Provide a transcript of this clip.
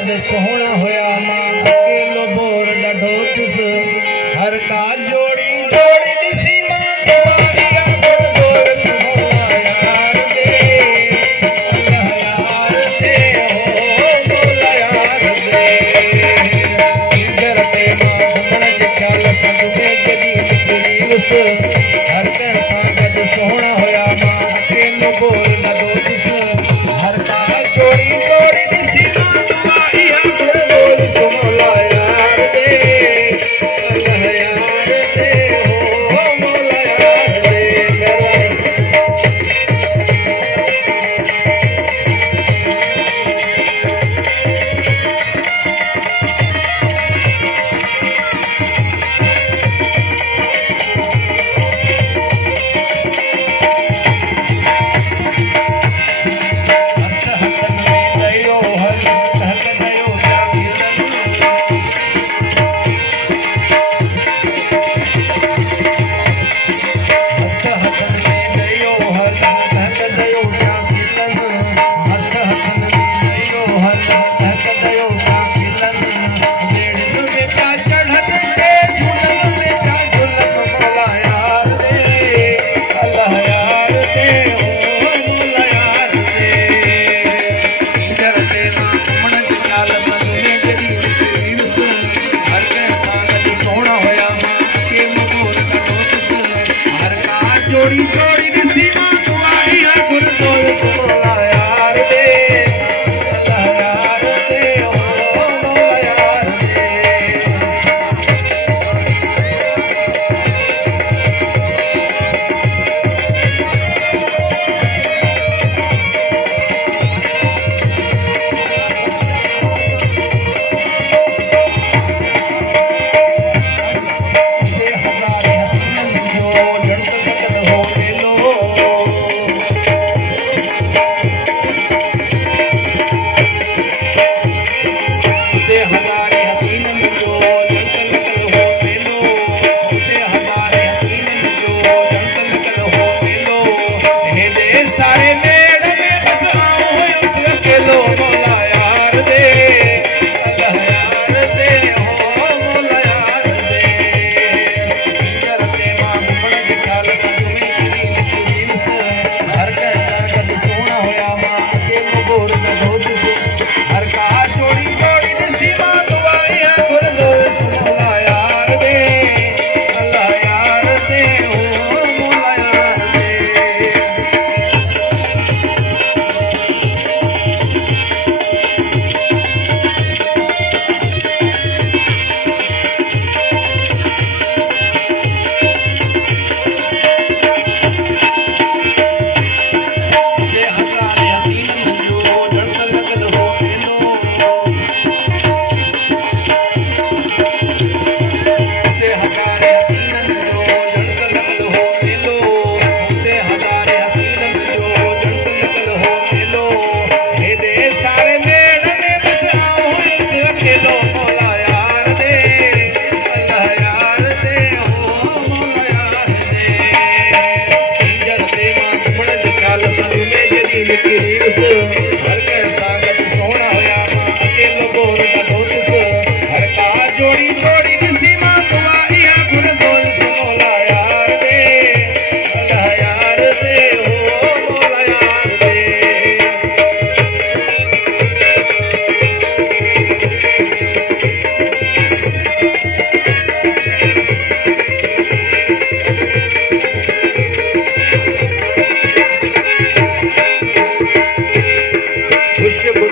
गद सोहना होया मां अकेलो बोर ॾाढो खुश हर का जोड़ी जोड़ी ॾिसी मां तुम्हारिया गुण गोर सुहोला यार दे अल्लाह यार दे हो मौला यार दे इंजर ते मां घुमण जे ख्याल संग में जॾी निकरी उस हर कण सां गद सोहना होया मां अकेलो बोर ॾाढो खुश हर का जोड़ी जोड़ी ॾिसी मां तुम्हारिया गुण गोर सुहोला यार दे अल्लाह यार दे हो मौला यार दे मेहरबानी हथ हथन में दयो हल हथ दयो जा खिलन हथ हथन में दयो हल हथ दयो जा खिलन हथ हथन में दयो हल हथ दयो जा खिलन बेड़न में प्या चढ़न के झूलन में प्या झूलन मौला यार दे अल्लाह यार दे हो मौला यार दे इंजर ते मां घुमण जे ख्याल संग में जॾी निकरी विस हर कंहिं सां गॾु सोहणा हुया मां अकेलो बोर ॾाढो खुश हर का जोड़ी जोड़ी ॾिसी मां तुम्हारिया गुण गोर सुहोला यार दे अल्लाह यार दे हो मौला यार दे दे हज़ारे हसीनन जो जड़त लगल हो मेलो दे हज़ारे हसीनन जो जड़त लगल हो मेलो दे हज़ारे हसीनन जो जड़त लगल हो मेलो हेॾे सारे मेड़ में बस आऊं हुयुसि अकेलो मौला यार दे अल्लाह यार दे हो मौला यार दे इंजर ते मां घुमण जे ख्याल संग में जॾी निकरी विस हर कंहिं सां गॾु सोहणा हुया मां अकेलो बोर ॾाढो खुश हर का जोड़ी जोड़ी ॾिसी मां तुम्हारिया गुण गोर सुहोला यार दे अल्लाह यार दे हो मौला यार दे दे हज़ारे हसीनन जो जड़त लगल हो मेलो दे हज़ारे हसीनन जो जड़त लगल हो मेलो दे हज़ारे हसीनन जो जड़त लगल हो मेलो हेॾे सारे मेड़ में बस आऊं हुयुसि अकेलो मौला यार दे अल्लाह यार दे हो मौला यार दे इंजर ते मां घुमण जे ख्याल संग में जॾी निकरी विस हर कंहिं सां गॾु सोहणा हुया मां अकेलो बोर ॾाढो खुश हर का जोड़ी जोड़ी ॾिसी मां तुम्हारिया गुण गोर सुहोला यार दे अल्लाह यार दे हो मौला यार दे खुशबू